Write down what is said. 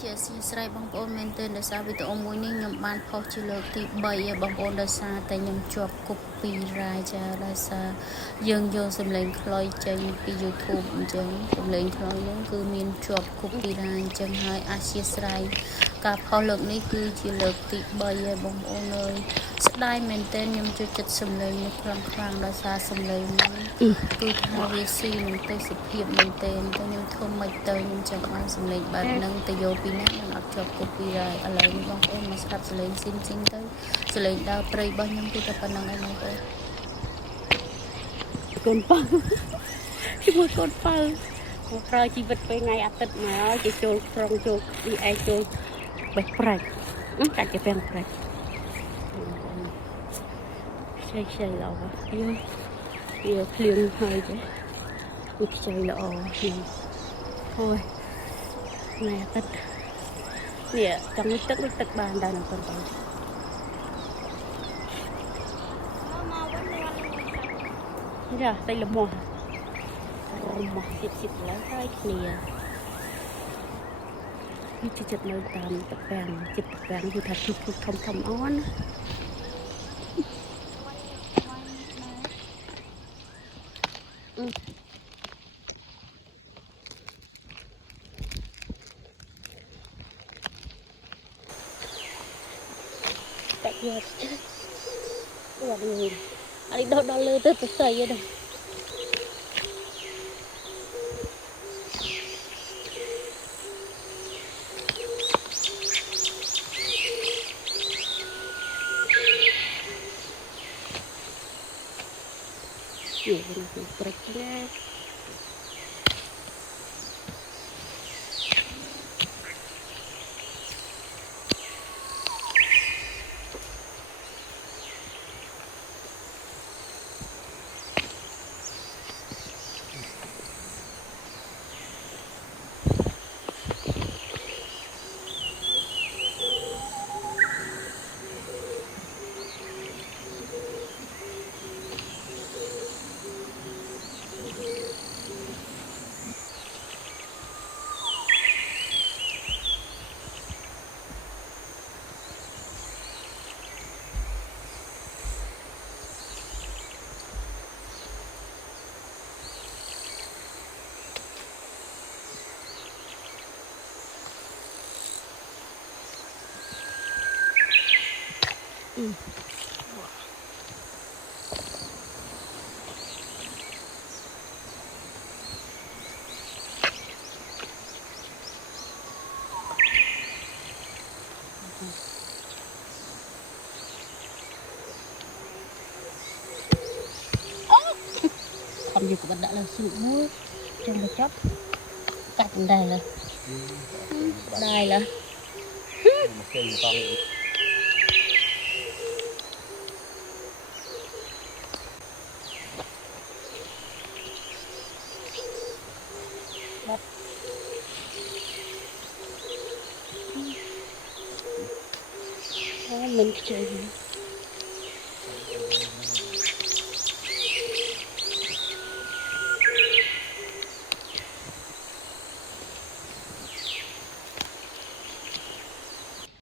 ជាស៊ីស្រីបងប្អូនមែនទែនដោយសារវីដេអូមួយនេះខ្ញុំបានផុសជាលើកទី3ហើយបងប្អូនដោយសារតែខ្ញុំជាប់ copyright ចាដោយសារយើងយកសំឡេងខ្លុយចេញពី YouTube អញ្ចឹងសំឡេងខ្លុយហ្នឹងគឺមានជាប់ copyright អញ្ចឹងហើយអធិស្ឋានការផុសលើកនេះគឺជាលើកទី3ហើយបងប្អូនអើយស្ដាយមែនទែនខ្ញុំជួយចិត្តសំឡេងនេះខ្លាំងដោយសារសំឡេងហ្នឹងគឺថាវាស៊ីនឹងទេសភាពមែនទែនតែខ្ញុំធ្វើមិនទៅខ្ញុំចង់បានសំឡេងបែបហ្នឹងទៅយកពីណានឹងអត់ជាប់ copyright ឥឡូវនេះបងប្អូនមកស្ដាប់សំឡេងស៊ីងទៅសំឡេងដើរព្រៃរបស់ខ្ញុំគឺតែប៉ុណ្្នឹងឯងបងប្អូនកូនប៉ៅជាមួយកូនប៉ៅប្រើជីវិតពេលថ្ងៃអាទិត្យមកគេចូលក្រុងចូលពីឯងចូលបេះប្រាច់កាច់ទៅពេងប្រាច់ខ្ចីល្អវាភ្លៀងហើយទេវាខ្ចីល្អអូយថ្ងៃអាទិត្យនេះចង់ទឹកបានដែរនៅប៉ុណ្ណឹងយ៉ាតែល្មោះសិតឡើងហើយគ្នាវាចិត្តនៅតាមទឹកពាំងចិត្តទឹកពាំងគឺថាធំអន់តែយកអត់នេះអីដោះដល់លើទៅទៅស្អីទេនេះប្រចណាយកក្បិតដាក់លើស្រួចមួយចង់ទៅចាប់កាច់ដែរឡើយមកចេញតង់បាត់មិនខ្ចី